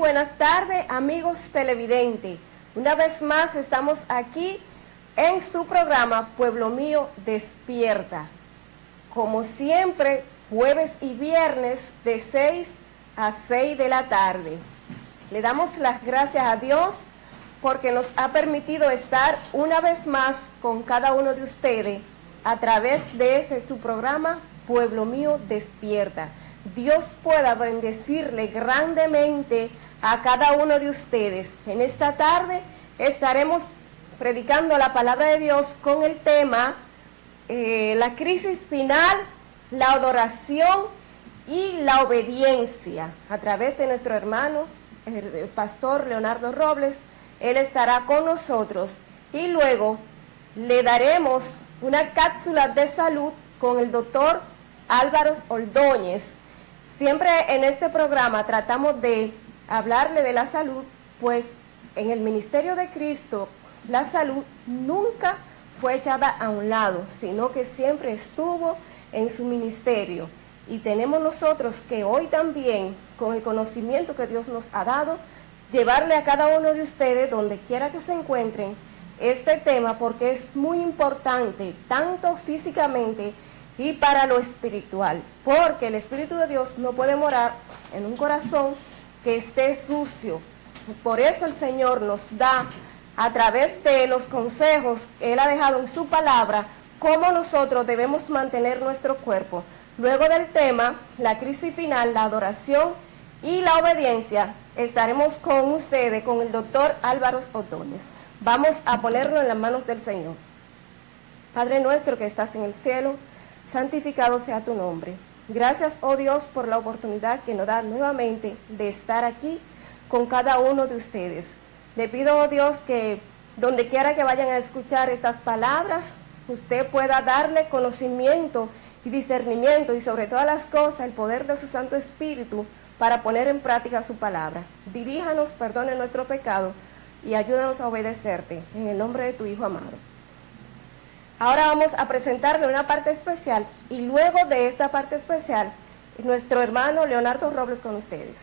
buenas tardes, amigos televidentes. Una vez más estamos aquí en su programa Pueblo Mío Despierta. Como siempre, jueves y viernes de 6 a 6 de la tarde. Le damos las gracias a Dios porque nos ha permitido estar una vez más con cada uno de ustedes a través de su programa Pueblo Mío Despierta. Dios pueda bendecirle grandemente a cada uno de ustedes. En esta tarde estaremos predicando la palabra de Dios con el tema la crisis final, la adoración y la obediencia. A través de nuestro hermano, el pastor Leonardo Robles, él estará con nosotros y luego le daremos una cápsula de salud con el doctor Álvaro Ordóñez. Siempre en este programa tratamos de hablarle de la salud, pues en el ministerio de Cristo la salud nunca fue echada a un lado, sino que siempre estuvo en su ministerio. Y tenemos nosotros que hoy también, con el conocimiento que Dios nos ha dado, llevarle a cada uno de ustedes, donde quiera que se encuentren, este tema, porque es muy importante, tanto físicamente y para lo espiritual, porque el Espíritu de Dios no puede morar en un corazón que esté sucio. Por eso el Señor nos da, a través de los consejos que Él ha dejado en su palabra, cómo nosotros debemos mantener nuestro cuerpo. Luego del tema, la crisis final, la adoración y la obediencia, estaremos con ustedes, con el doctor Álvaro Ordóñez. Vamos a ponerlo en las manos del Señor. Padre nuestro que estás en el cielo, santificado sea tu nombre. Gracias, oh Dios, por la oportunidad que nos da nuevamente de estar aquí con cada uno de ustedes. Le pido, oh Dios, que donde quiera que vayan a escuchar estas palabras, usted pueda darle conocimiento y discernimiento y sobre todas las cosas el poder de su Santo Espíritu para poner en práctica su palabra. Diríjanos, perdone nuestro pecado y ayúdanos a obedecerte en el nombre de tu Hijo amado. Ahora vamos a presentarle una parte especial y luego de esta parte especial, nuestro hermano Leonardo Robles con ustedes.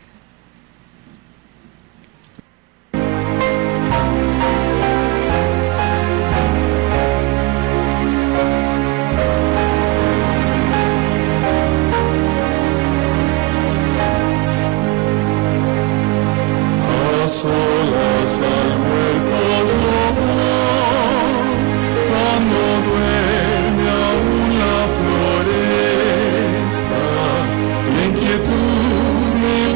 A solas al muerto global, cuando duerme aún la floresta, la inquietud del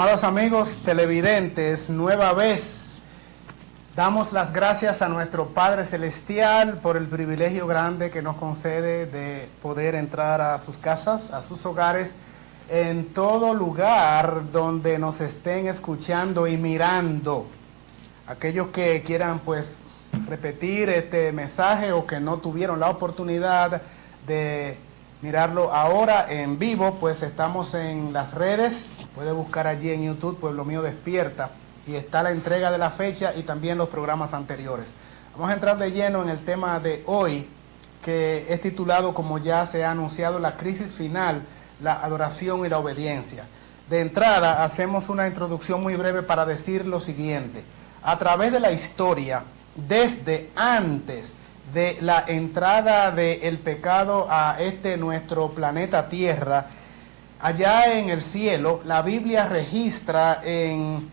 Amados amigos televidentes, nueva vez damos las gracias a nuestro Padre Celestial por el privilegio grande que nos concede de poder entrar a sus casas, a sus hogares, en todo lugar donde nos estén escuchando y mirando. Aquellos que quieran pues repetir este mensaje o que no tuvieron la oportunidad de mirarlo ahora en vivo, pues estamos en las redes. Puede buscar allí en YouTube Pueblo Mío Despierta y está la entrega de la fecha y también los programas anteriores. Vamos a entrar de lleno en el tema de hoy, que es titulado, como ya se ha anunciado, la crisis final, la adoración y la obediencia. De entrada hacemos una introducción muy breve para decir lo siguiente. A través de la historia, desde antes de la entrada del pecado a nuestro planeta Tierra, allá en el cielo, la Biblia registra en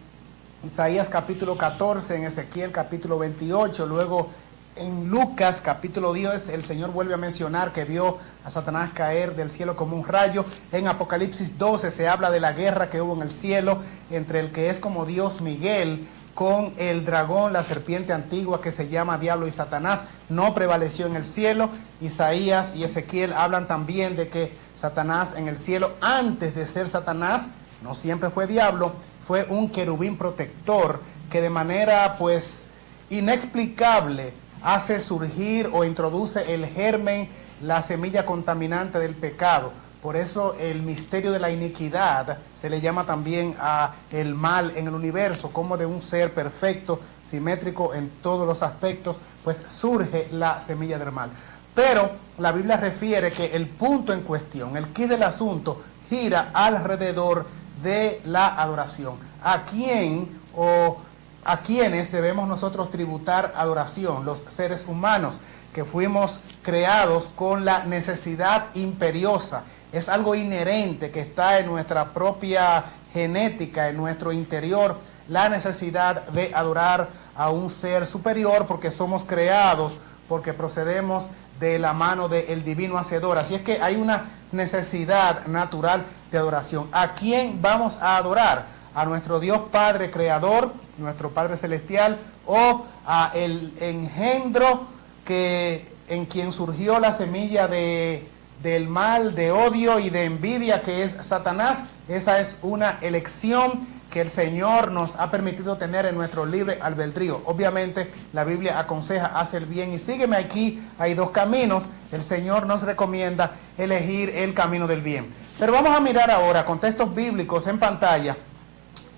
Isaías capítulo 14, en Ezequiel capítulo 28, luego en Lucas capítulo 10, el Señor vuelve a mencionar que vio a Satanás caer del cielo como un rayo. En Apocalipsis 12 se habla de la guerra que hubo en el cielo entre el que es como Dios Miguel con el dragón, la serpiente antigua que se llama Diablo y Satanás. No prevaleció en el cielo. Isaías y Ezequiel hablan también de que Satanás en el cielo, antes de ser Satanás, no siempre fue diablo, fue un querubín protector que de manera pues inexplicable hace surgir o introduce el germen, la semilla contaminante del pecado. Por eso el misterio de la iniquidad se le llama también a el mal en el universo, como de un ser perfecto, simétrico en todos los aspectos, pues surge la semilla del mal. Pero la Biblia refiere que el punto en cuestión, el quid del asunto, gira alrededor de la adoración. ¿A quién o a quiénes debemos nosotros tributar adoración? Los seres humanos, que fuimos creados con la necesidad imperiosa. Es algo inherente que está en nuestra propia genética, en nuestro interior, la necesidad de adorar a un ser superior, porque somos creados, porque procedemos de la mano del divino hacedor. Así es que hay una necesidad natural de adoración. ¿A quién vamos a adorar? ¿A nuestro Dios Padre Creador, nuestro Padre Celestial, o a el engendro en quien surgió la semilla del mal, de odio y de envidia, que es Satanás? Esa es una elección que el Señor nos ha permitido tener en nuestro libre albedrío. Obviamente la Biblia aconseja, haz el bien y sígueme. Aquí hay dos caminos. El Señor nos recomienda elegir el camino del bien. Pero vamos a mirar ahora con textos bíblicos en pantalla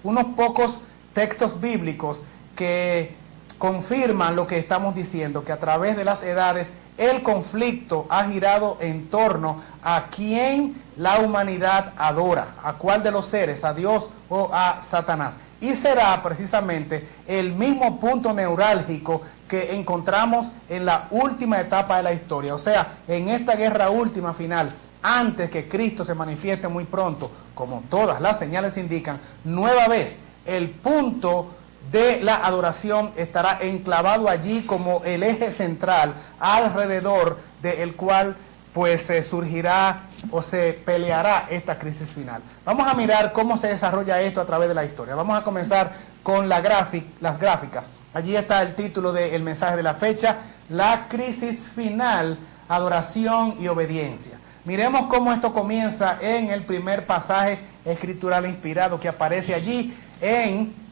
unos pocos textos bíblicos que confirman lo que estamos diciendo, que a través de las edades el conflicto ha girado en torno a quién la humanidad adora, a cuál de los seres, a Dios o a Satanás. Y será precisamente el mismo punto neurálgico que encontramos en la última etapa de la historia, o sea, en esta guerra última final, antes que Cristo se manifieste muy pronto, como todas las señales indican. Nueva vez, el punto de la adoración estará enclavado allí como el eje central, alrededor del cual pues surgirá o se peleará esta crisis final. Vamos a mirar cómo se desarrolla esto a través de la historia. Vamos a comenzar con las gráficas. Allí está el título del mensaje de la fecha: la crisis final, adoración y obediencia. Miremos cómo esto comienza en el primer pasaje escritural inspirado que aparece allí en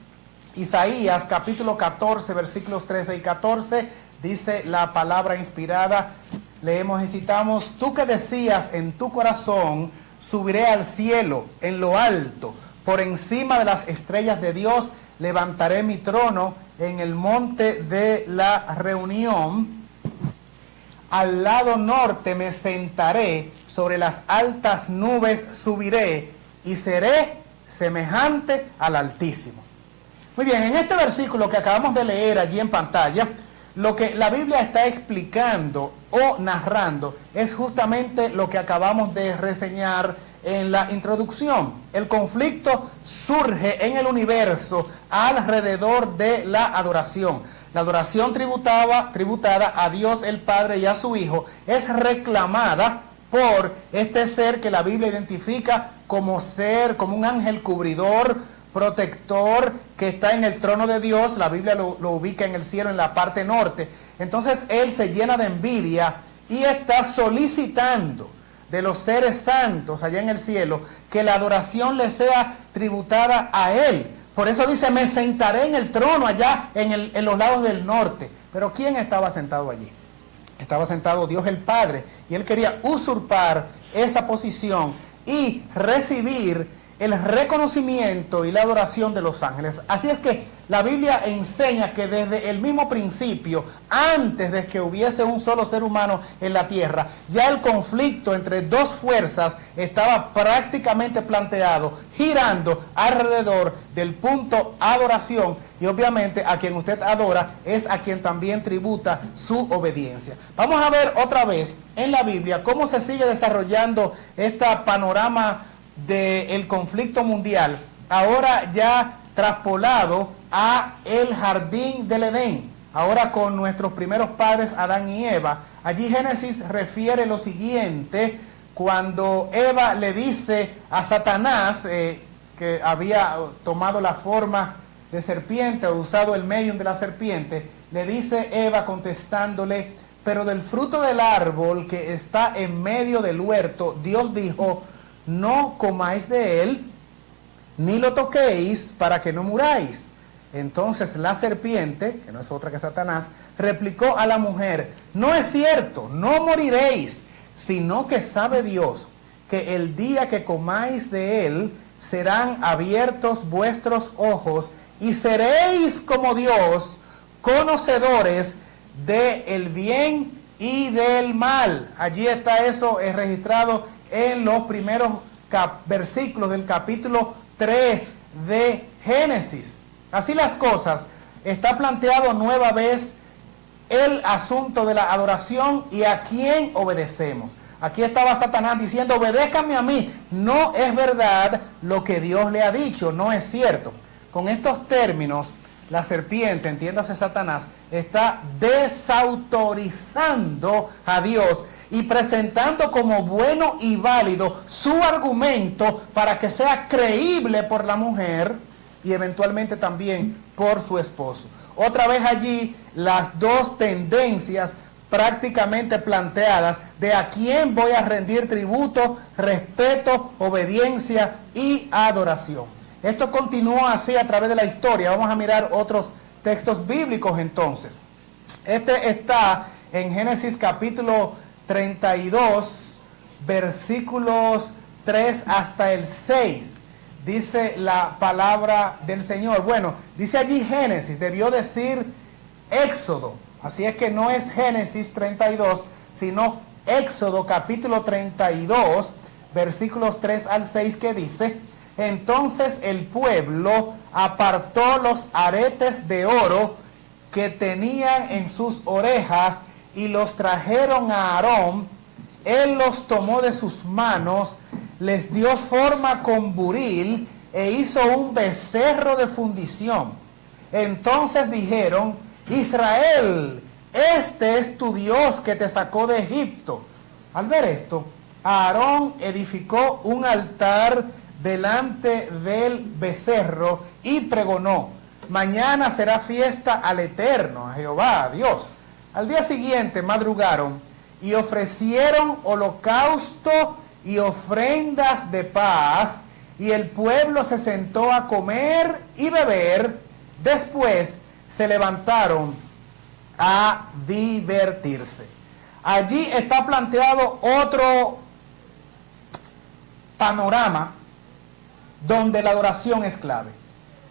Isaías capítulo 14, versículos 13 y 14, dice la palabra inspirada, leemos y citamos: tú que decías en tu corazón, subiré al cielo, en lo alto, por encima de las estrellas de Dios, levantaré mi trono en el monte de la reunión, al lado norte me sentaré, sobre las altas nubes subiré, y seré semejante al Altísimo. Muy bien, en este versículo que acabamos de leer allí en pantalla, lo que la Biblia está explicando o narrando es justamente lo que acabamos de reseñar en la introducción. El conflicto surge en el universo alrededor de la adoración. La adoración tributada a Dios el Padre y a su Hijo es reclamada por este ser que la Biblia identifica como ser, como un ángel cubridor, protector que está en el trono de Dios. La Biblia lo ubica en el cielo, en la parte norte. Entonces él se llena de envidia y está solicitando de los seres santos allá en el cielo que la adoración le sea tributada a él. Por eso dice, me sentaré en el trono allá en los lados del norte. Pero ¿quién estaba sentado allí? Estaba sentado Dios el Padre, y él quería usurpar esa posición y recibir el reconocimiento y la adoración de los ángeles. Así es que la Biblia enseña que desde el mismo principio, antes de que hubiese un solo ser humano en la tierra, ya el conflicto entre dos fuerzas estaba prácticamente planteado, girando alrededor del punto adoración, y obviamente a quien usted adora es a quien también tributa su obediencia. Vamos a ver otra vez en la Biblia cómo se sigue desarrollando este panorama del conflicto mundial, ahora ya traspolado a el jardín del Edén, ahora con nuestros primeros padres Adán y Eva. Allí Génesis refiere lo siguiente, cuando Eva le dice a Satanás, que había tomado la forma de serpiente o usado el medium de la serpiente, le dice Eva contestándole, pero del fruto del árbol que está en medio del huerto, Dios dijo, no comáis de él, ni lo toquéis para que no muráis. Entonces la serpiente, que no es otra que Satanás, replicó a la mujer, no es cierto, no moriréis, sino que sabe Dios que el día que comáis de él, serán abiertos vuestros ojos y seréis como Dios, conocedores del bien y del mal. Allí está eso registrado en los primeros versículos del capítulo 3 de Génesis. Así las cosas, está planteado nueva vez el asunto de la adoración y a quién obedecemos. Aquí estaba Satanás diciendo, obedézcame a mí. No es verdad lo que Dios le ha dicho, no es cierto. Con estos términos, la serpiente, entiéndase Satanás, está desautorizando a Dios y presentando como bueno y válido su argumento para que sea creíble por la mujer y eventualmente también por su esposo. Otra vez allí las dos tendencias prácticamente planteadas de a quién voy a rendir tributo, respeto, obediencia y adoración. Esto continúa así a través de la historia. Vamos a mirar otros textos bíblicos entonces. Este está en Génesis capítulo 32, versículos 3 hasta el 6. Dice la palabra del Señor. Bueno, dice allí Génesis, debió decir Éxodo. Así es que no es Génesis 32, sino Éxodo capítulo 32, versículos 3 al 6, que dice, entonces el pueblo apartó los aretes de oro que tenían en sus orejas y los trajeron a Aarón. Él los tomó de sus manos, les dio forma con buril e hizo un becerro de fundición. Entonces dijeron, Israel, este es tu Dios que te sacó de Egipto. Al ver esto, Aarón edificó un altar delante del becerro y pregonó, mañana será fiesta al Eterno, a Jehová, a Dios. Al día siguiente madrugaron y ofrecieron holocausto y ofrendas de paz, y el pueblo se sentó a comer y beber. Después se levantaron a divertirse. Allí está planteado otro panorama donde la adoración es clave.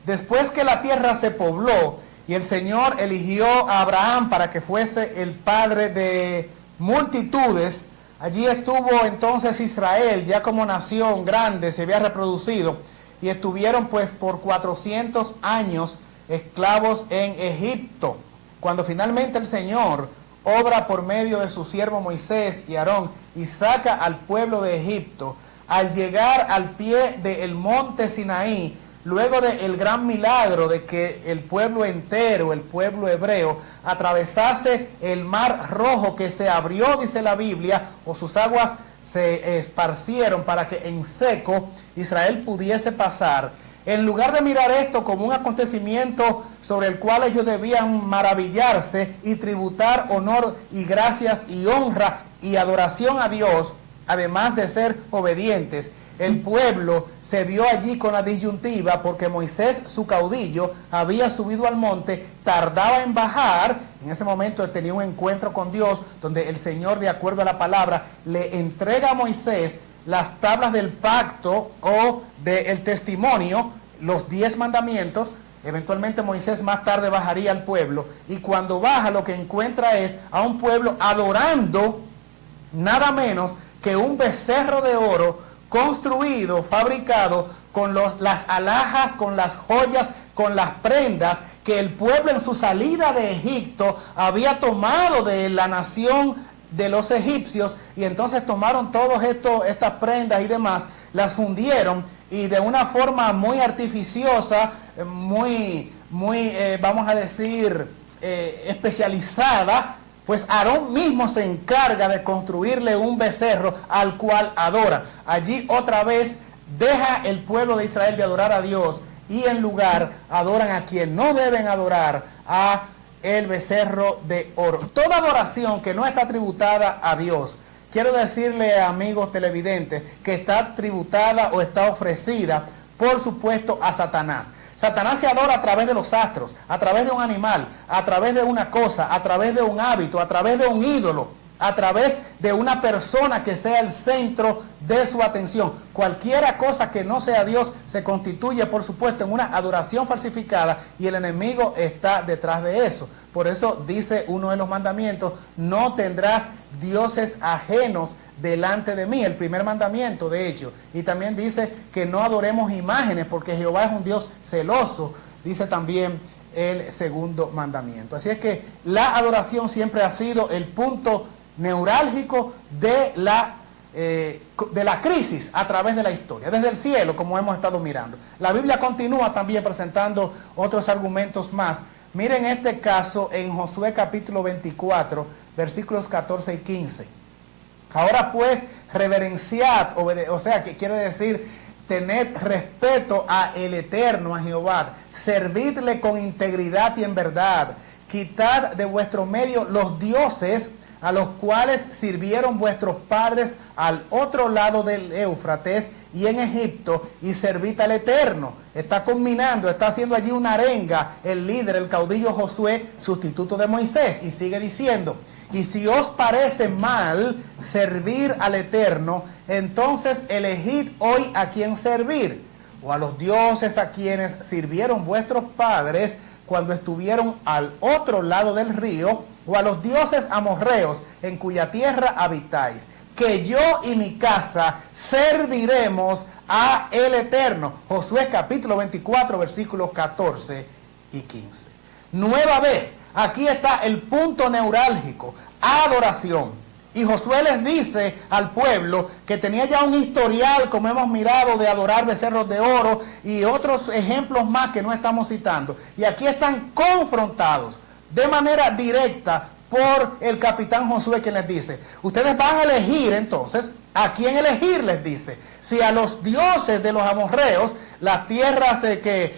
Después que la tierra se pobló y el Señor eligió a Abraham para que fuese el padre de multitudes, allí estuvo entonces Israel ya como nación grande, se había reproducido, y estuvieron pues por 400 años esclavos en Egipto. Cuando finalmente el Señor obra por medio de su siervo Moisés y Aarón y saca al pueblo de Egipto, al llegar al pie del monte Sinaí, luego del gran milagro de que el pueblo entero, el pueblo hebreo, atravesase el mar rojo que se abrió, dice la Biblia, o sus aguas se esparcieron para que en seco Israel pudiese pasar. En lugar de mirar esto como un acontecimiento sobre el cual ellos debían maravillarse y tributar honor y gracias y honra y adoración a Dios, además de ser obedientes, el pueblo se vio allí con la disyuntiva porque Moisés, su caudillo, había subido al monte, tardaba en bajar. En ese momento tenía un encuentro con Dios donde el Señor, de acuerdo a la palabra, le entrega a Moisés las tablas del pacto o del testimonio, los 10 mandamientos. Eventualmente Moisés más tarde bajaría al pueblo, y cuando baja lo que encuentra es a un pueblo adorando nada menos que un becerro de oro construido, fabricado con las alhajas, con las joyas, con las prendas que el pueblo en su salida de Egipto había tomado de la nación de los egipcios, y entonces tomaron todas estas prendas y demás, las fundieron, y de una forma muy artificiosa, vamos a decir, especializada, pues Aarón mismo se encarga de construirle un becerro al cual adora. Allí otra vez deja el pueblo de Israel de adorar a Dios, y en lugar adoran a quien no deben adorar, a el becerro de oro. Toda adoración que no está tributada a Dios, quiero decirle, amigos televidentes, que está tributada o está ofrecida, por supuesto, a Satanás. Satanás se adora a través de los astros, a través de un animal, a través de una cosa, a través de un hábito, a través de un ídolo, a través de una persona que sea el centro de su atención. Cualquiera cosa que no sea Dios se constituye, por supuesto, en una adoración falsificada, y el enemigo está detrás de eso. Por eso dice uno de los mandamientos: no tendrás dioses ajenos delante de mí, el primer mandamiento, de hecho. Y también dice que no adoremos imágenes, porque Jehová es un Dios celoso, dice también el segundo mandamiento. Así es que la adoración siempre ha sido el punto neurálgico de la crisis a través de la historia, desde el cielo, como hemos estado mirando. La Biblia continúa también presentando otros argumentos más. Miren este caso en Josué capítulo 24, versículos 14 y 15. Ahora pues, reverenciad, o sea, que quiere decir, tened respeto a el Eterno, a Jehová, servidle con integridad y en verdad, quitad de vuestro medio los dioses a los cuales sirvieron vuestros padres al otro lado del Éufrates y en Egipto, y servid al Eterno. Está combinando, está haciendo allí una arenga el líder, el caudillo Josué, sustituto de Moisés, y sigue diciendo: y si os parece mal servir al Eterno, entonces elegid hoy a quién servir, o a los dioses a quienes sirvieron vuestros padres cuando estuvieron al otro lado del río, o a los dioses amorreos en cuya tierra habitáis, que yo y mi casa serviremos a el Eterno. Josué capítulo 24, versículos 14 y 15. Nueva vez, aquí está el punto neurálgico: adoración. Y Josué les dice al pueblo que tenía ya un historial, como hemos mirado, de adorar becerros de oro y otros ejemplos más que no estamos citando. Y aquí están confrontados de manera directa por el capitán Josué, quien les dice: ustedes van a elegir entonces, ¿a quién elegir? Les dice: si a los dioses de los amorreos, las tierras que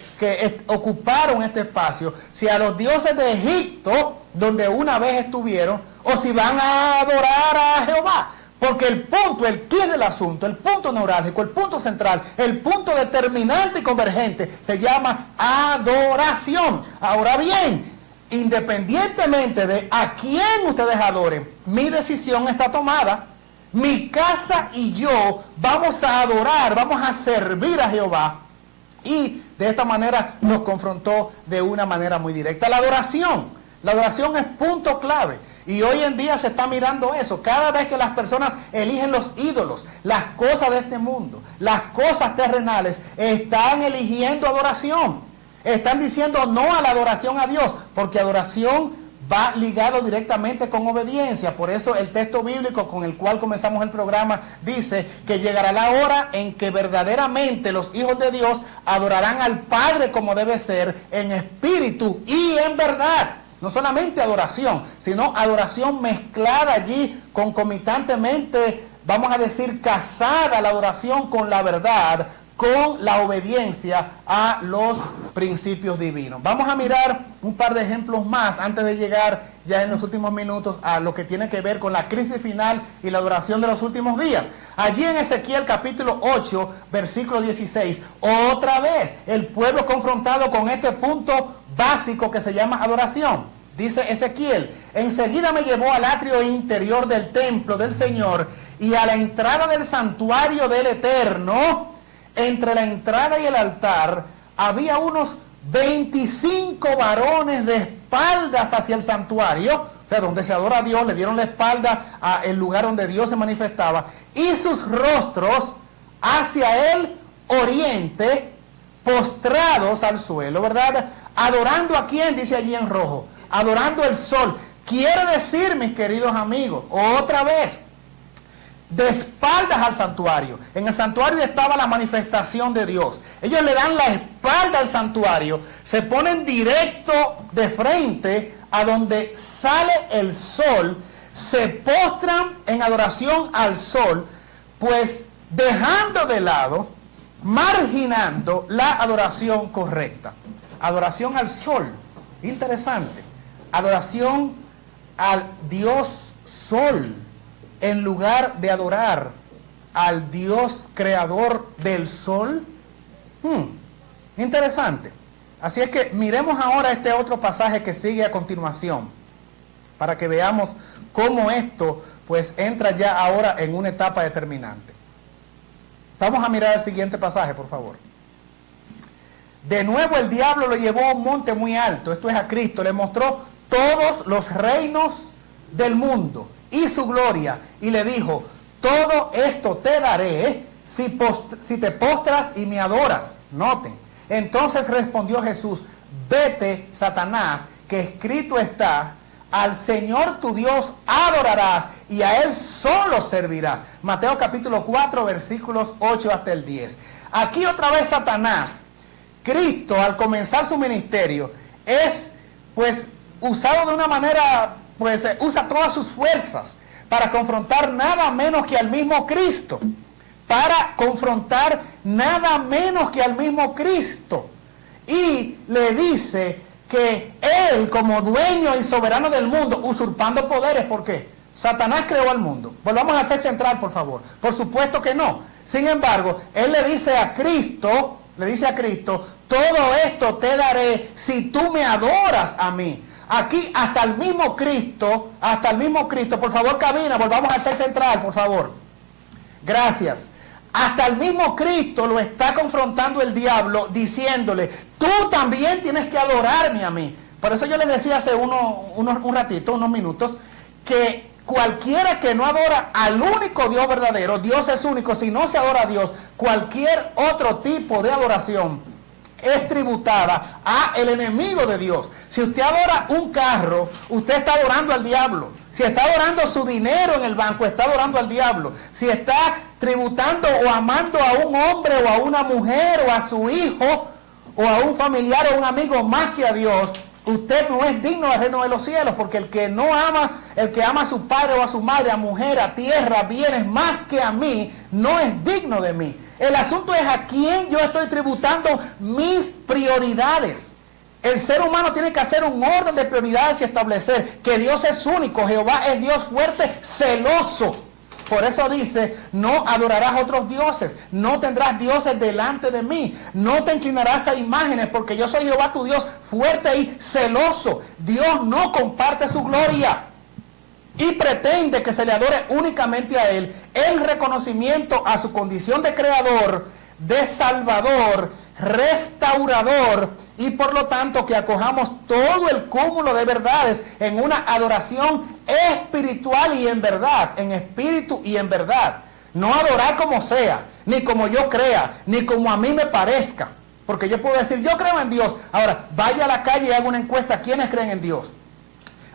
ocuparon este espacio, si a los dioses de Egipto, donde una vez estuvieron, o si van a adorar a Jehová. Porque el punto, el quid del asunto, el punto neurálgico, el punto central, el punto determinante y convergente se llama adoración. Ahora bien, independientemente de a quién ustedes adoren, mi decisión está tomada. Mi casa y yo vamos a adorar, vamos a servir a Jehová. Y de esta manera nos confrontó de una manera muy directa. La adoración es punto clave. Y hoy en día se está mirando eso. Cada vez que las personas eligen los ídolos, las cosas de este mundo, las cosas terrenales, están eligiendo adoración. Están diciendo no a la adoración a Dios, porque adoración va ligado directamente con obediencia. Por eso el texto bíblico con el cual comenzamos el programa dice que llegará la hora en que verdaderamente los hijos de Dios adorarán al Padre como debe ser, en espíritu y en verdad. No solamente adoración, sino adoración mezclada allí concomitantemente, vamos a decir, casada la adoración con la verdad, con la obediencia a los principios divinos. Vamos a mirar un par de ejemplos más antes de llegar ya en los últimos minutos a lo que tiene que ver con la crisis final y la adoración de los últimos días. Allí en Ezequiel capítulo 8, versículo 16, otra vez el pueblo confrontado con este punto básico que se llama adoración. Dice Ezequiel: enseguida me llevó al atrio interior del templo del Señor y a la entrada del santuario del Eterno. Entre la entrada y el altar había unos 25 varones de espaldas hacia el santuario, o sea, donde se adora a Dios. Le dieron la espalda al lugar donde Dios se manifestaba, y sus rostros hacia el oriente, postrados al suelo, ¿verdad? Adorando a quién, dice allí en rojo, adorando el sol. Quiere decir, mis queridos amigos, otra vez, de espaldas al santuario. En el santuario estaba la manifestación de Dios. Ellos le dan la espalda al santuario, se ponen directo de frente a donde sale el sol, se postran en adoración al sol, pues dejando de lado, marginando la adoración correcta. Adoración al sol, interesante. Adoración al Dios sol, en lugar de adorar al Dios creador del sol. Interesante. Así es que miremos ahora este otro pasaje que sigue a continuación, para que veamos cómo esto pues entra ya ahora en una etapa determinante. Vamos a mirar el siguiente pasaje, por favor. De nuevo el diablo lo llevó a un monte muy alto, esto es a Cristo, le mostró todos los reinos del mundo y su gloria, y le dijo: todo esto te daré si te postras y me adoras. Noten. Entonces respondió Jesús: vete, Satanás, que escrito está: al Señor tu Dios adorarás y a Él solo servirás. Mateo capítulo 4, versículos 8 hasta el 10. Aquí otra vez Satanás. Cristo, al comenzar su ministerio, es pues usado de una manera, pues usa todas sus fuerzas para confrontar nada menos que al mismo Cristo. Para confrontar nada menos que al mismo Cristo. Y le dice que Él, como dueño y soberano del mundo, usurpando poderes. ¿Por qué? Satanás creó al mundo. Volvamos al set central, por favor. Por supuesto que no. Sin embargo, Él le dice a Cristo, todo esto te daré si tú me adoras a mí. Aquí hasta el mismo Cristo, por favor, cabina, volvamos al set central, por favor. Gracias. Hasta el mismo Cristo lo está confrontando el diablo, diciéndole: tú también tienes que adorarme a mí. Por eso yo les decía hace unos minutos, que cualquiera que no adora al único Dios verdadero, Dios es único, si no se adora a Dios, cualquier otro tipo de adoración es tributada a el enemigo de Dios. Si usted adora un carro, usted está adorando al diablo. Si está adorando su dinero en el banco, está adorando al diablo. Si está tributando o amando a un hombre o a una mujer o a su hijo o a un familiar o un amigo más que a Dios, usted no es digno del reino de los cielos, porque el que ama a su padre o a su madre, a mujer, a tierra, bienes más que a mí, no es digno de mí. El asunto es a quién yo estoy tributando mis prioridades. El ser humano tiene que hacer un orden de prioridades y establecer que Dios es único, Jehová es Dios fuerte, celoso. Por eso dice: no adorarás otros dioses, no tendrás dioses delante de mí, no te inclinarás a imágenes, porque yo soy Jehová tu Dios fuerte y celoso. Dios no comparte su gloria y pretende que se le adore únicamente a Él, en reconocimiento a su condición de creador, de salvador, restaurador, y por lo tanto que acojamos todo el cúmulo de verdades en una adoración espiritual y en verdad, en espíritu y en verdad. No adorar como sea, ni como yo crea, ni como a mí me parezca, porque yo puedo decir: yo creo en Dios. Ahora, vaya a la calle y haga una encuesta: ¿quiénes creen en Dios?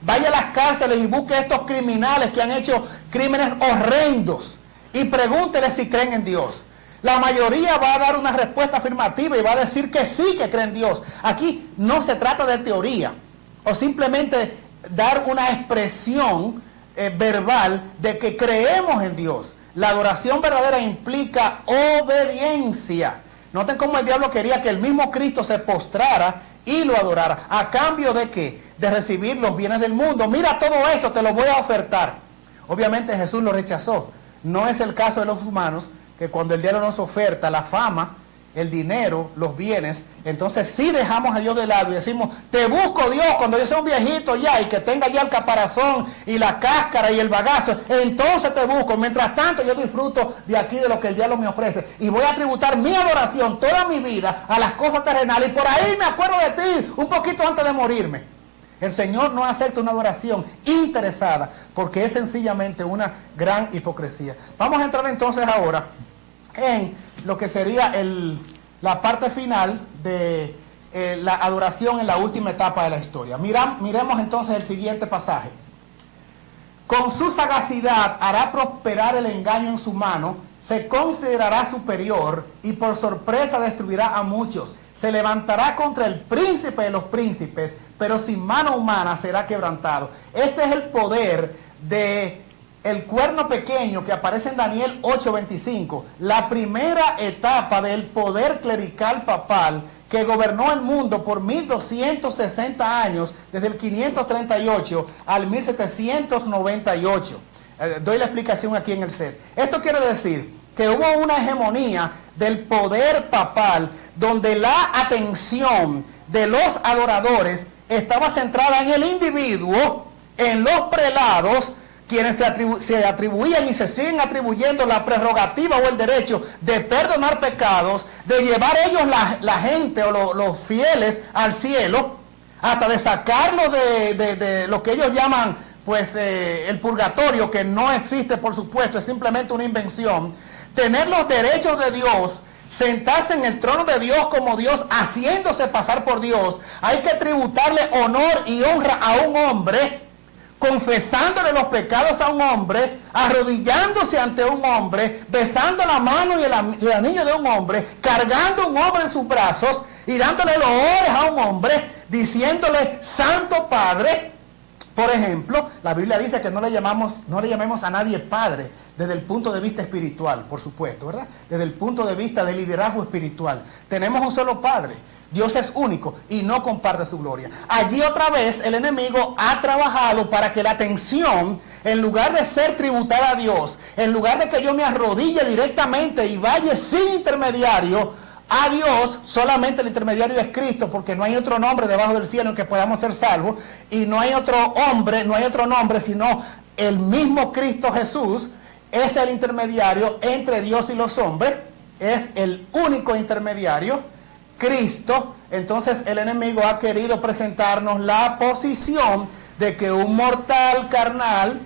Vaya a las cárceles y busque a estos criminales que han hecho crímenes horrendos y pregúntele si creen en Dios. La mayoría va a dar una respuesta afirmativa y va a decir que sí, que cree en Dios. Aquí no se trata de teoría o simplemente dar una expresión verbal de que creemos en Dios. La adoración verdadera implica obediencia. Noten cómo el diablo quería que el mismo Cristo se postrara y lo adorara. ¿A cambio de qué? De recibir los bienes del mundo. Mira todo esto, te lo voy a ofertar. Obviamente Jesús lo rechazó. No es el caso de los humanos, que cuando el diablo nos oferta la fama, el dinero, los bienes, entonces sí dejamos a Dios de lado y decimos, te busco Dios cuando yo sea un viejito ya y que tenga ya el caparazón y la cáscara y el bagazo, entonces te busco. Mientras tanto yo disfruto de aquí de lo que el diablo me ofrece y voy a tributar mi adoración toda mi vida a las cosas terrenales y por ahí me acuerdo de ti un poquito antes de morirme. El Señor no acepta una adoración interesada porque es sencillamente una gran hipocresía. Vamos a entrar entonces ahora en lo que sería la parte final de la adoración en la última etapa de la historia. Miremos entonces el siguiente pasaje. Con su sagacidad hará prosperar el engaño en su mano, se considerará superior y por sorpresa destruirá a muchos. Se levantará contra el príncipe de los príncipes, pero sin mano humana será quebrantado. Este es el poder de el cuerno pequeño que aparece en Daniel 8:25, la primera etapa del poder clerical papal que gobernó el mundo por 1260 años, desde el 538 al 1798. Doy la explicación aquí en el set. Esto quiere decir que hubo una hegemonía del poder papal donde la atención de los adoradores estaba centrada en el individuo, en los prelados, quienes se atribuían y se siguen atribuyendo la prerrogativa o el derecho de perdonar pecados, de llevar ellos la gente o los fieles al cielo, hasta de sacarlos de lo que ellos llaman pues el purgatorio, que no existe por supuesto, es simplemente una invención. Tener los derechos de Dios, sentarse en el trono de Dios como Dios, haciéndose pasar por Dios. Hay que tributarle honor y honra a un hombre, confesándole los pecados a un hombre, arrodillándose ante un hombre, besando la mano y el anillo de un hombre, cargando a un hombre en sus brazos y dándole loores a un hombre, diciéndole Santo Padre. Por ejemplo, la Biblia dice que no le llamemos a nadie padre desde el punto de vista espiritual, por supuesto, ¿verdad? Desde el punto de vista del liderazgo espiritual. Tenemos un solo Padre. Dios es único y no comparte su gloria. Allí otra vez el enemigo ha trabajado para que la atención, en lugar de ser tributada a Dios, en lugar de que yo me arrodille directamente y vaya sin intermediario a Dios, solamente el intermediario es Cristo, porque no hay otro nombre debajo del cielo en que podamos ser salvos, y no hay otro hombre, no hay otro nombre, sino el mismo Cristo Jesús es el intermediario entre Dios y los hombres, es el único intermediario, Cristo. Entonces el enemigo ha querido presentarnos la posición de que un mortal carnal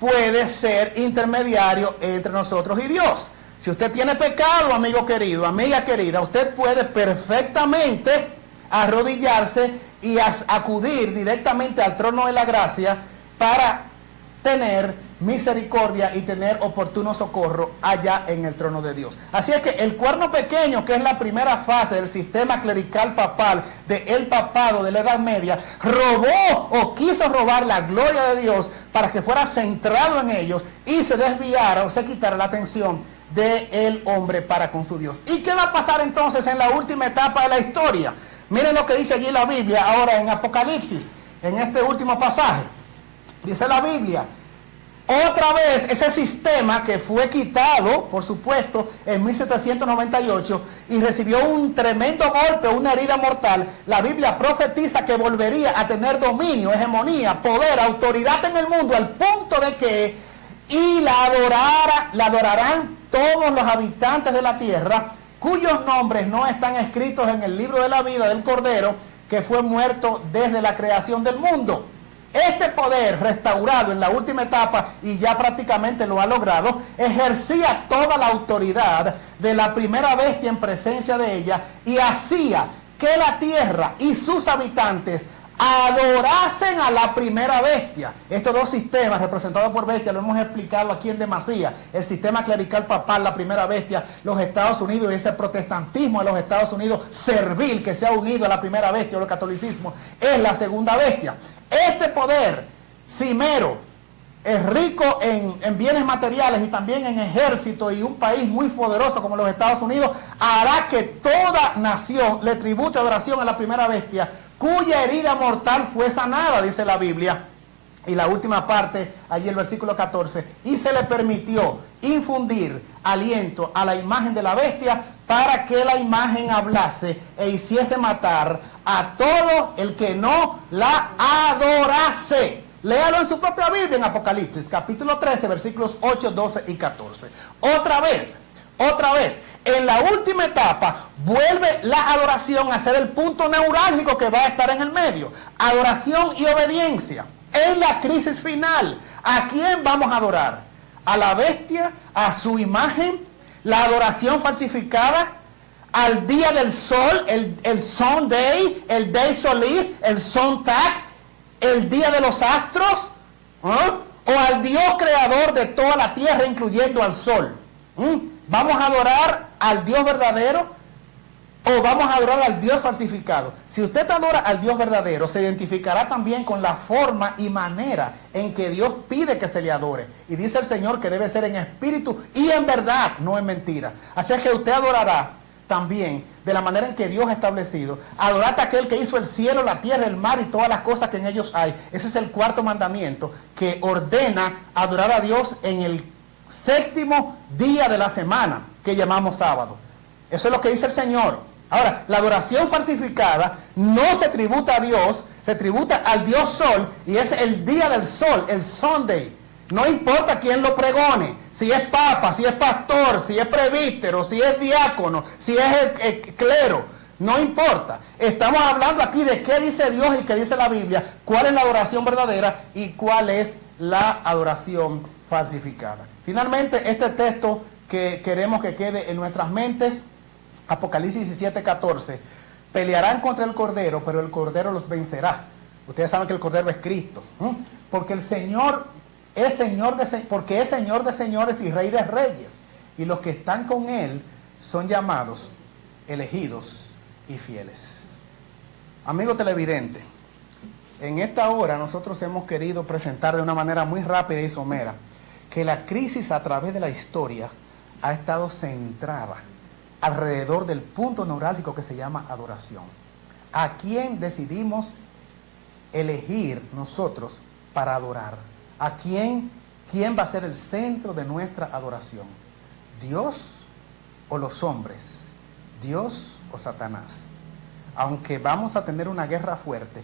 puede ser intermediario entre nosotros y Dios. Si usted tiene pecado, amigo querido, amiga querida, usted puede perfectamente arrodillarse y acudir directamente al trono de la gracia para tener misericordia y tener oportuno socorro allá en el trono de Dios. Así es que el cuerno pequeño, que es la primera fase del sistema clerical papal, del papado de la Edad Media, robó o quiso robar la gloria de Dios para que fuera centrado en ellos y se desviara o se quitara la atención del hombre para con su Dios. ¿Y qué va a pasar entonces en la última etapa de la historia? Miren lo que dice allí la Biblia ahora en Apocalipsis, en este último pasaje. Dice la Biblia, otra vez ese sistema que fue quitado, por supuesto, en 1798 y recibió un tremendo golpe, una herida mortal. La Biblia profetiza que volvería a tener dominio, hegemonía, poder, autoridad en el mundo, al punto de que la adorarán todos los habitantes de la tierra, cuyos nombres no están escritos en el libro de la vida del Cordero, que fue muerto desde la creación del mundo. Este poder restaurado en la última etapa, y ya prácticamente lo ha logrado, ejercía toda la autoridad de la primera bestia en presencia de ella y hacía que la tierra y sus habitantes adorasen a la primera bestia. Estos dos sistemas representados por bestia lo hemos explicado aquí en demasía. El sistema clerical papal, la primera bestia, los Estados Unidos, y ese protestantismo de los Estados Unidos servil que se ha unido a la primera bestia o el catolicismo, es la segunda bestia. Este poder cimero es rico en bienes materiales y también en ejército, y un país muy poderoso como los Estados Unidos, hará que toda nación le tribute adoración a la primera bestia, cuya herida mortal fue sanada, dice la Biblia. Y la última parte, allí el versículo 14, y se le permitió infundir aliento a la imagen de la bestia para que la imagen hablase e hiciese matar a todo el que no la adorase. Léalo en su propia Biblia en Apocalipsis, capítulo 13, versículos 8, 12 y 14. Otra vez, en la última etapa, vuelve la adoración a ser el punto neurálgico que va a estar en el medio. Adoración y obediencia. En la crisis final, ¿a quién vamos a adorar? ¿A la bestia? ¿A su imagen? ¿La adoración falsificada? ¿Al día del sol? ¿El Sunday? ¿El Day Solis? ¿El Sonntag? ¿El día de los astros? ¿O al Dios creador de toda la tierra, incluyendo al sol? ¿Vamos a adorar al Dios verdadero o vamos a adorar al Dios falsificado? Si usted adora al Dios verdadero, se identificará también con la forma y manera en que Dios pide que se le adore. Y dice el Señor que debe ser en espíritu y en verdad, no en mentira. Así es que usted adorará también de la manera en que Dios ha establecido. Adorad a aquel que hizo el cielo, la tierra, el mar y todas las cosas que en ellos hay. Ese es el cuarto mandamiento que ordena adorar a Dios en el séptimo día de la semana, que llamamos sábado. Eso es lo que dice el Señor. Ahora, la adoración falsificada no se tributa a Dios, se tributa al Dios Sol, y es el día del sol, el Sunday. No importa quién lo pregone, si es papa, si es pastor, si es presbítero, si es diácono, si es el clero, no importa. Estamos hablando aquí de qué dice Dios y qué dice la Biblia, cuál es la adoración verdadera y cuál es la adoración falsificada. Finalmente, este texto que queremos que quede en nuestras mentes, Apocalipsis 17, 14, pelearán contra el Cordero, pero el Cordero los vencerá. Ustedes saben que el Cordero es Cristo, porque el Señor es Señor porque es Señor de señores y Rey de reyes, y los que están con Él son llamados, elegidos y fieles. Amigo televidente, en esta hora nosotros hemos querido presentar de una manera muy rápida y somera que la crisis a través de la historia ha estado centrada alrededor del punto neurálgico que se llama adoración. ¿A quién decidimos elegir nosotros para adorar? ¿A quién va a ser el centro de nuestra adoración? ¿Dios o los hombres? ¿Dios o Satanás? Aunque vamos a tener una guerra fuerte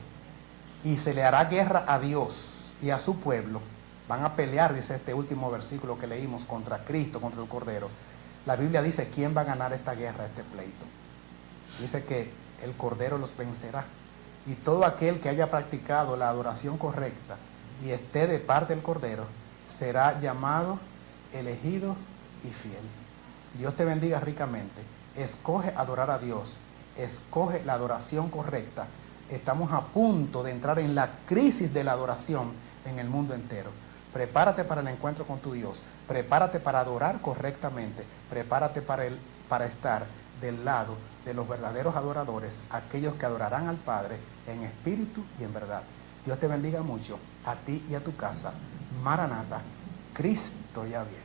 y se le hará guerra a Dios y a su pueblo, van a pelear, dice este último versículo que leímos, contra Cristo, contra el Cordero. La Biblia dice, ¿quién va a ganar esta guerra, este pleito? Dice que el Cordero los vencerá. Y todo aquel que haya practicado la adoración correcta y esté de parte del Cordero, será llamado, elegido y fiel. Dios te bendiga ricamente. Escoge adorar a Dios. Escoge la adoración correcta. Estamos a punto de entrar en la crisis de la adoración en el mundo entero. Prepárate para el encuentro con tu Dios. Prepárate para adorar correctamente. Prepárate para estar del lado de los verdaderos adoradores, aquellos que adorarán al Padre en espíritu y en verdad. Dios te bendiga mucho, a ti y a tu casa. Maranata, Cristo ya viene.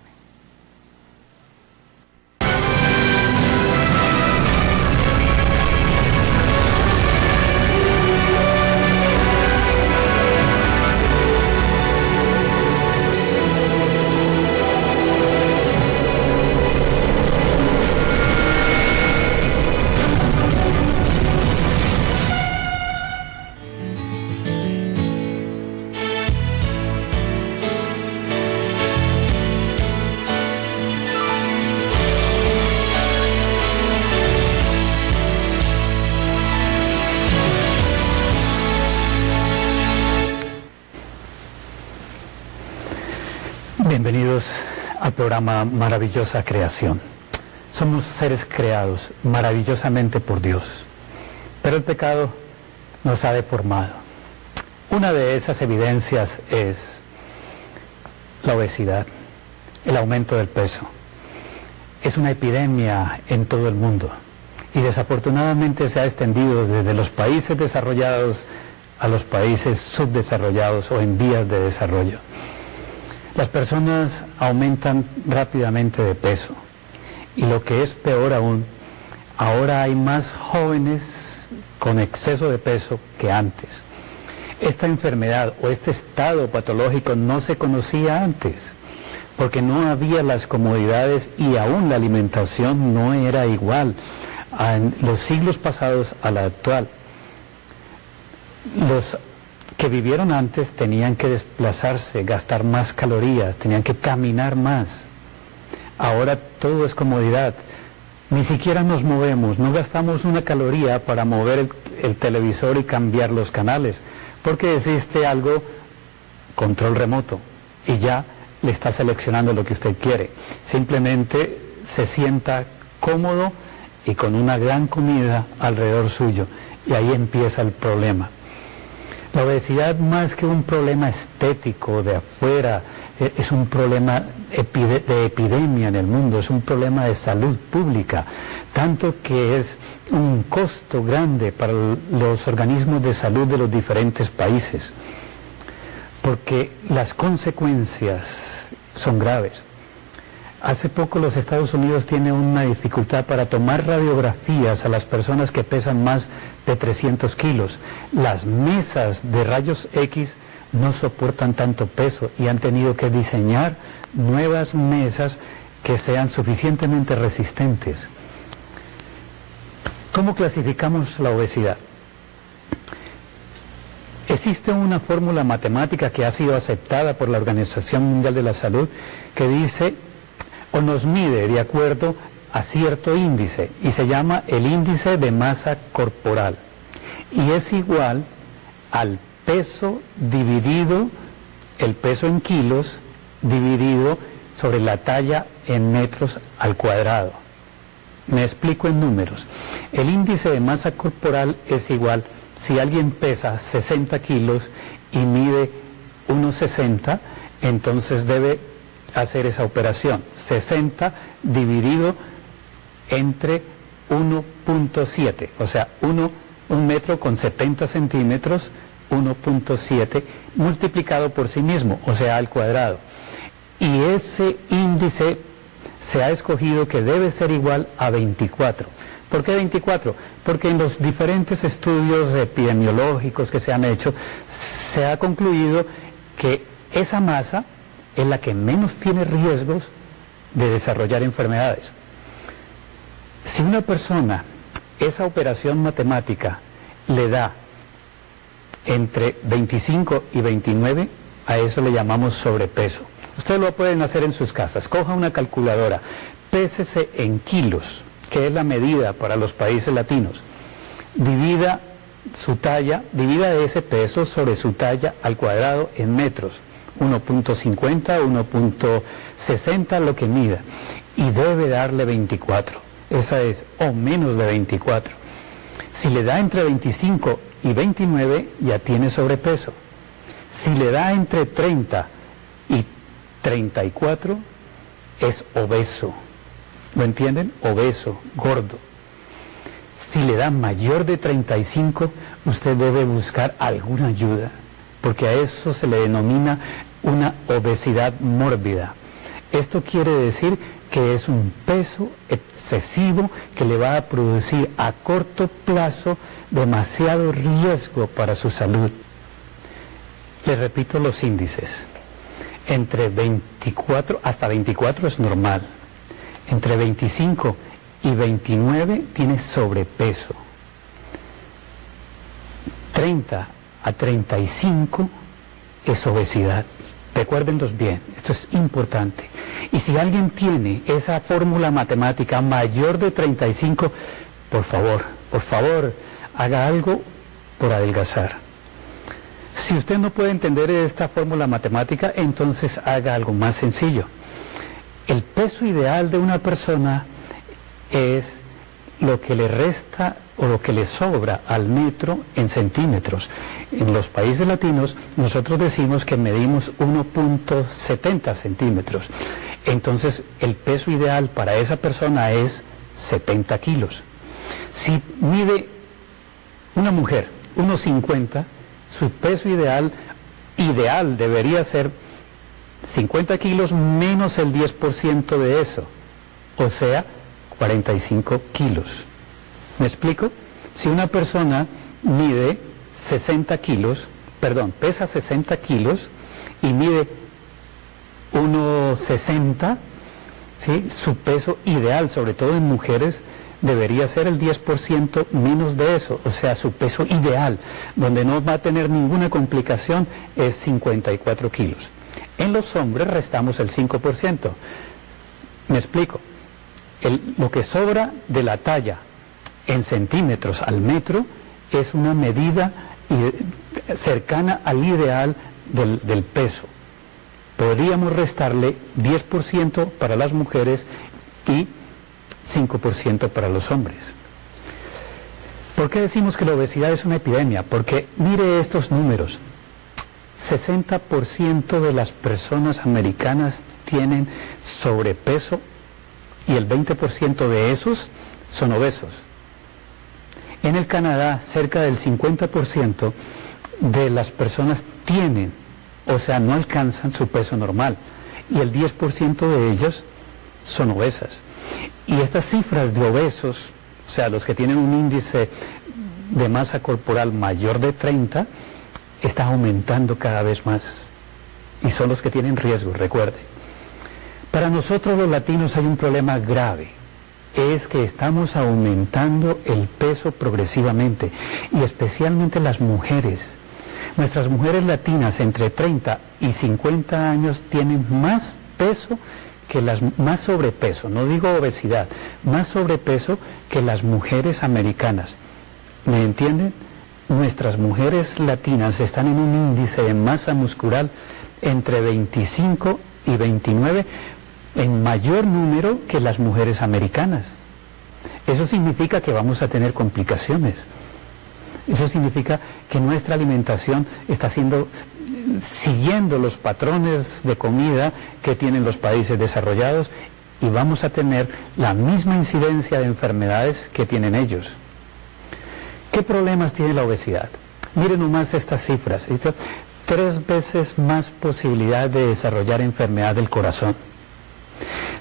Bienvenidos al programa Maravillosa Creación. Somos seres creados maravillosamente por Dios, pero el pecado nos ha deformado. Una de esas evidencias es la obesidad, el aumento del peso. Es una epidemia en todo el mundo y desafortunadamente se ha extendido desde los países desarrollados a los países subdesarrollados o en vías de desarrollo. Las personas aumentan rápidamente de peso y lo que es peor aún, ahora hay más jóvenes con exceso de peso que antes. Esta enfermedad o este estado patológico no se conocía antes, porque no había las comodidades y aún la alimentación no era igual en los siglos pasados a la actual. Los que vivieron antes tenían que desplazarse, gastar más calorías, tenían que caminar más. Ahora todo es comodidad. Ni siquiera nos movemos, no gastamos una caloría para mover el televisor y cambiar los canales, porque existe algo, control remoto, y ya le está seleccionando lo que usted quiere. Simplemente se sienta cómodo y con una gran comida alrededor suyo, y ahí empieza el problema. La obesidad, más que un problema estético de afuera, es un problema de epidemia en el mundo, es un problema de salud pública, tanto que es un costo grande para los organismos de salud de los diferentes países, porque las consecuencias son graves. Hace poco los Estados Unidos tienen una dificultad para tomar radiografías a las personas que pesan más de 300 kilos. Las mesas de rayos X no soportan tanto peso y han tenido que diseñar nuevas mesas que sean suficientemente resistentes. ¿Cómo clasificamos la obesidad? Existe una fórmula matemática que ha sido aceptada por la Organización Mundial de la Salud que dice o nos mide de acuerdo a cierto índice y se llama el índice de masa corporal y es igual al peso dividido, el peso en kilos dividido sobre la talla en metros al cuadrado. Me explico en números. El índice de masa corporal es igual si alguien pesa 60 kilos y mide 1,60, entonces debe hacer esa operación, 60 dividido entre 1.7, o sea, un metro con 70 centímetros, 1.7 multiplicado por sí mismo, o sea, al cuadrado. Y ese índice se ha escogido que debe ser igual a 24. ¿Por qué 24? Porque en los diferentes estudios epidemiológicos que se han hecho, se ha concluido que esa masa es la que menos tiene riesgos de desarrollar enfermedades. Si una persona, esa operación matemática le da entre 25 y 29, a eso le llamamos sobrepeso. Ustedes lo pueden hacer en sus casas. Coja una calculadora, pésese en kilos, que es la medida para los países latinos. Divida su talla, divida ese peso sobre su talla al cuadrado en metros. 1.50, 1.60, lo que mida. Y debe darle 24. Esa es, o menos de 24. Si le da entre 25 y 29, ya tiene sobrepeso. Si le da entre 30 y 34, es obeso. ¿Lo entienden? Obeso, gordo. Si le da mayor de 35, usted debe buscar alguna ayuda, porque a eso se le denomina una obesidad mórbida. Esto quiere decir que es un peso excesivo que le va a producir a corto plazo demasiado riesgo para su salud. Le repito los índices. Entre 24, hasta 24 es normal. Entre 25 y 29 tiene sobrepeso. 30 a 35 es obesidad. Recuérdenlos bien, esto es importante. Y si alguien tiene esa fórmula matemática mayor de 35, por favor, haga algo por adelgazar. Si usted no puede entender esta fórmula matemática, entonces haga algo más sencillo. El peso ideal de una persona es lo que le resta o lo que le sobra al metro en centímetros. En los países latinos nosotros decimos que medimos 1.70 centímetros. Entonces el peso ideal para esa persona es 70 kilos. Si mide una mujer 1.50, su peso ideal debería ser 50 kilos menos el 10% de eso, o sea, 45 kilos. ¿Me explico? Si una persona mide 60 kilos, perdón, pesa 60 kilos y mide 1,60, ¿sí? Su peso ideal, sobre todo en mujeres, debería ser el 10% menos de eso, o sea, su peso ideal, donde no va a tener ninguna complicación, es 54 kilos. En los hombres restamos el 5%. Me explico. Lo que sobra de la talla en centímetros al metro es una medida cercana al ideal del peso. Podríamos restarle 10% para las mujeres y 5% para los hombres. ¿Por qué decimos que la obesidad es una epidemia? Porque mire estos números. 60% de las personas americanas tienen sobrepeso y el 20% de esos son obesos. En el Canadá, cerca del 50% de las personas tienen, o sea, no alcanzan su peso normal, y el 10% de ellas son obesas. Y estas cifras de obesos, o sea, los que tienen un índice de masa corporal mayor de 30, están aumentando cada vez más. Y son los que tienen riesgo, recuerde. Para nosotros los latinos hay un problema grave. Es que estamos aumentando el peso progresivamente, y especialmente las mujeres. Nuestras mujeres latinas entre 30 y 50 años tienen más peso que más sobrepeso, no digo obesidad, más sobrepeso que las mujeres americanas. ¿Me entienden? Nuestras mujeres latinas están en un índice de masa muscular entre 25 y 29 en mayor número que las mujeres americanas. Eso significa que vamos a tener complicaciones. Eso significa que nuestra alimentación está siguiendo los patrones de comida que tienen los países desarrollados, y vamos a tener la misma incidencia de enfermedades que tienen ellos. ¿Qué problemas tiene la obesidad? Miren nomás estas cifras. 3 veces más posibilidad de desarrollar enfermedad del corazón.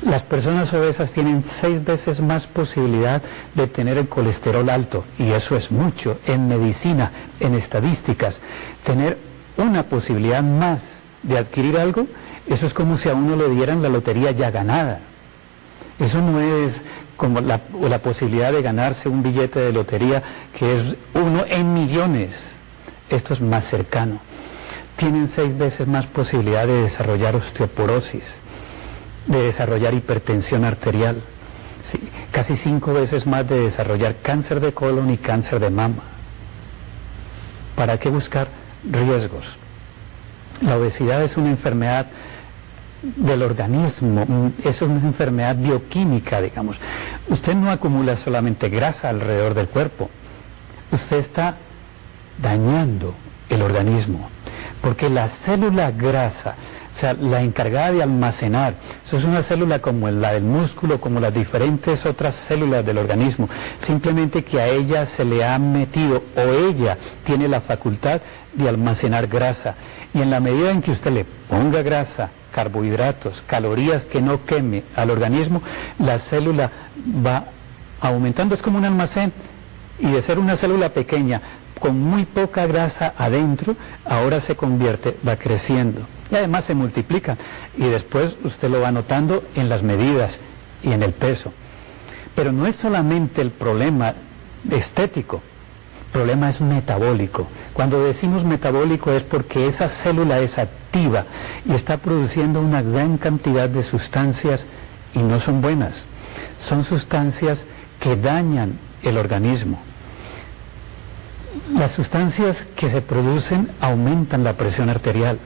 Las personas obesas tienen 6 veces más posibilidad de tener el colesterol alto, y eso es mucho. En medicina, en estadísticas, tener una posibilidad más de adquirir algo, eso es como si a uno le dieran la lotería ya ganada. Eso no es como la posibilidad de ganarse un billete de lotería que es 1 en millones. Esto es más cercano. Tienen 6 veces más posibilidad de desarrollar osteoporosis, de desarrollar hipertensión arterial, sí, casi 5 veces más de desarrollar cáncer de colon y cáncer de mama. ¿Para qué buscar riesgos? La obesidad es una enfermedad del organismo, es una enfermedad bioquímica, digamos. Usted no acumula solamente grasa alrededor del cuerpo, usted está dañando el organismo, porque la célula grasa, o sea, la encargada de almacenar, eso es una célula como la del músculo, como las diferentes otras células del organismo, simplemente que a ella se le ha metido, o ella tiene la facultad de almacenar grasa, y en la medida en que usted le ponga grasa, carbohidratos, calorías que no queme al organismo, la célula va aumentando, es como un almacén, y de ser una célula pequeña, con muy poca grasa adentro, ahora se convierte, va creciendo, y además se multiplica, y después usted lo va notando en las medidas y en el peso. Pero no es solamente el problema estético, el problema es metabólico. Cuando decimos metabólico es porque esa célula es activa y está produciendo una gran cantidad de sustancias, y no son buenas, son sustancias que dañan el organismo. Las sustancias que se producen aumentan la presión arterial,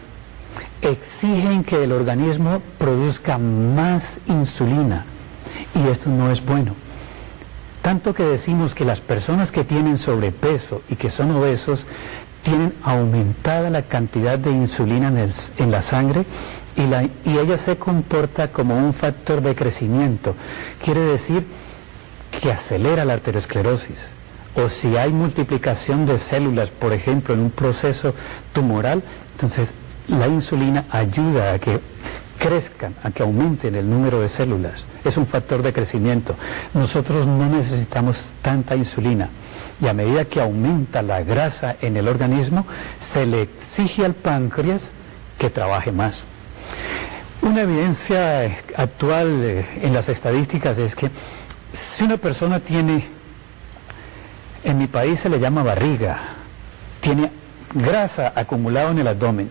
exigen que el organismo produzca más insulina, y esto no es bueno. Tanto que decimos que las personas que tienen sobrepeso y que son obesos tienen aumentada la cantidad de insulina en la sangre, y ella se comporta como un factor de crecimiento. Quiere decir que acelera la arteriosclerosis. O si hay multiplicación de células, por ejemplo, en un proceso tumoral, entonces La insulina ayuda a que crezcan, a que aumenten el número de células. Es un factor de crecimiento. Nosotros no necesitamos tanta insulina. Y a medida que aumenta la grasa en el organismo, se le exige al páncreas que trabaje más. Una evidencia actual en las estadísticas es que si una persona tiene, en mi país se le llama barriga, tiene grasa acumulada en el abdomen,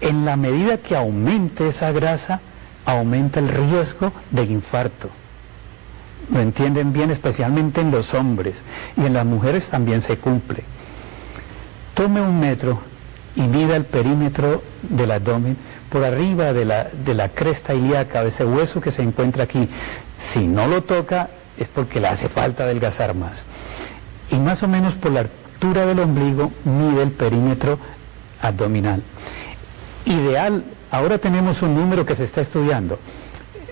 en la medida que aumente esa grasa, aumenta el riesgo de infarto. Lo entienden bien, especialmente en los hombres, y en las mujeres también se cumple. Tome 1 metro y mida el perímetro del abdomen por arriba de la cresta ilíaca, de ese hueso que se encuentra aquí. Si no lo toca, es porque le hace falta adelgazar más. Y más o menos por la altura del ombligo, mide el perímetro abdominal. Ideal, ahora tenemos un número que se está estudiando.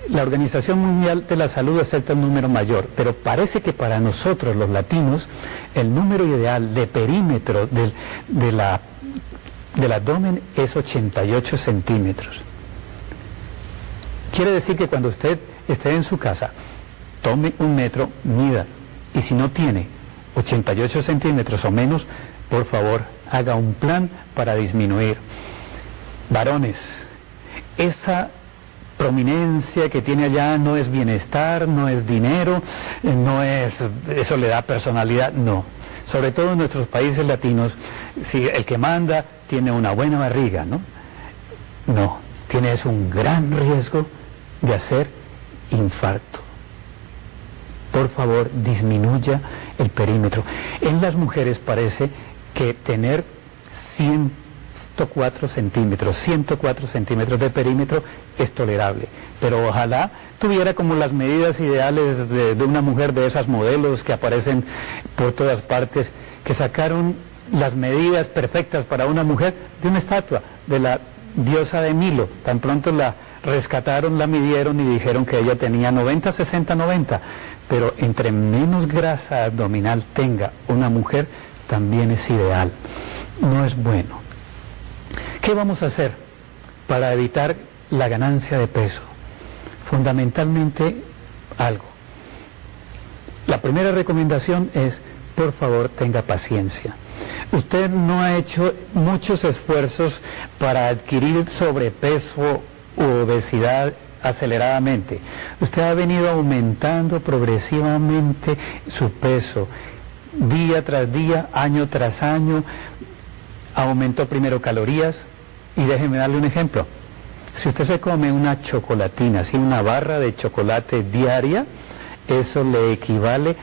La Organización Mundial de la Salud acepta un número mayor, pero parece que para nosotros los latinos el número ideal de perímetro del abdomen es 88 centímetros. Quiere decir que cuando usted esté en su casa, tome 1 metro, mida, y si no tiene 88 centímetros o menos, por favor, haga un plan para disminuir. Varones, esa prominencia que tiene allá no es bienestar, no es dinero, eso le da personalidad, no. Sobre todo en nuestros países latinos, si el que manda tiene una buena barriga, ¿no? No, tienes un gran riesgo de hacer infarto. Por favor, disminuya el perímetro. En las mujeres parece que tener 104 centímetros de perímetro es tolerable, pero ojalá tuviera como las medidas ideales de una mujer de esas modelos que aparecen por todas partes, que sacaron las medidas perfectas para una mujer de una estatua, de la diosa de Milo. Tan pronto la rescataron, la midieron y dijeron que ella tenía 90, 60, 90, pero entre menos grasa abdominal tenga una mujer, también es ideal. No es bueno. ¿Qué vamos a hacer para evitar la ganancia de peso? Fundamentalmente algo. La primera recomendación es, por favor, tenga paciencia. Usted no ha hecho muchos esfuerzos para adquirir sobrepeso u obesidad aceleradamente. Usted ha venido aumentando progresivamente su peso, día tras día, año tras año. Aumentó primero calorías, y déjeme darle un ejemplo. Si usted se come una chocolatina, así una barra de chocolate diaria, eso le equivale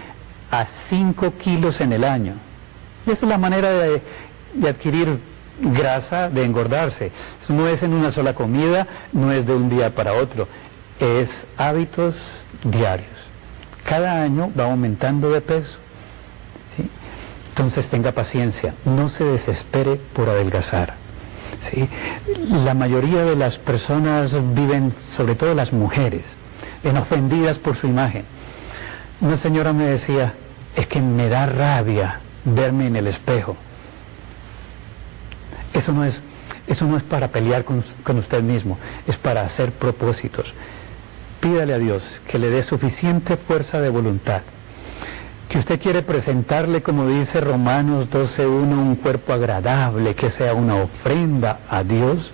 a 5 kilos en el año. Y esa es la manera de adquirir grasa, de engordarse. Eso no es en una sola comida, no es de un día para otro, es hábitos diarios. Cada año va aumentando de peso, ¿sí? Entonces tenga paciencia, no se desespere por adelgazar, ¿sí? La mayoría de las personas viven, sobre todo las mujeres, ofendidas por su imagen. Una señora me decía, es que me da rabia verme en el espejo. Eso no es para pelear con usted mismo, es para hacer propósitos. Pídale a Dios que le dé suficiente fuerza de voluntad, que usted quiere presentarle, como dice Romanos 12:1, un cuerpo agradable, que sea una ofrenda a Dios,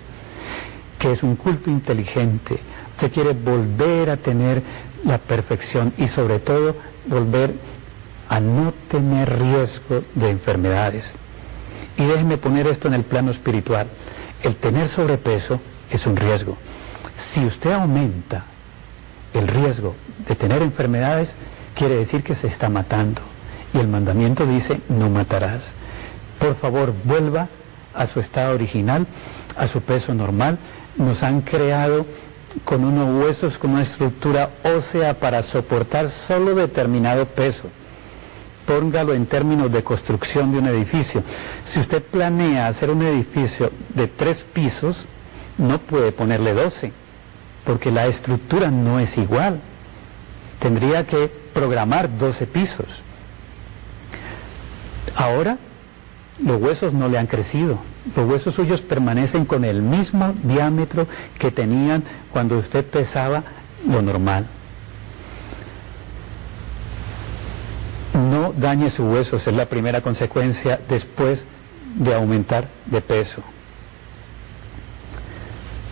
que es un culto inteligente. Usted quiere volver a tener la perfección y sobre todo volver a no tener riesgo de enfermedades. Y déjeme poner esto en el plano espiritual. El tener sobrepeso es un riesgo. Si usted aumenta el riesgo de tener enfermedades, quiere decir que se está matando. Y el mandamiento dice, no matarás. Por favor, vuelva a su estado original, a su peso normal. Nos han creado con unos huesos, con una estructura ósea para soportar solo determinado peso. Póngalo en términos de construcción de un edificio. Si usted planea hacer un edificio de 3 pisos, no puede ponerle 12, porque la estructura no es igual. Tendría que programar 12 pisos. Ahora, los huesos no le han crecido. Los huesos suyos permanecen con el mismo diámetro que tenían cuando usted pesaba lo normal. No dañe sus huesos, es la primera consecuencia después de aumentar de peso.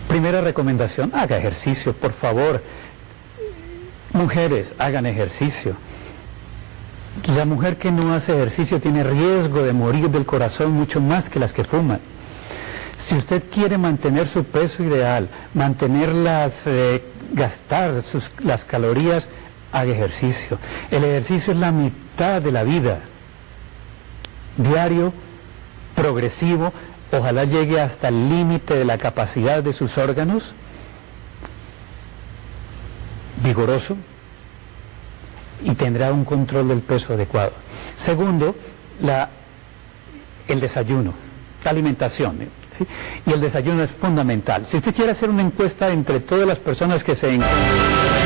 Primera recomendación, haga ejercicio, por favor. Mujeres, hagan ejercicio. La mujer que no hace ejercicio tiene riesgo de morir del corazón mucho más que las que fuman. Si usted quiere mantener su peso ideal, gastar las calorías, haga ejercicio. El ejercicio es la mitad de la vida. Diario, progresivo, ojalá llegue hasta el límite de la capacidad de sus órganos, vigoroso, y tendrá un control del peso adecuado. Segundo, el desayuno, la alimentación, ¿sí? Y el desayuno es fundamental. Si usted quiere hacer una encuesta entre todas las personas que se encuentran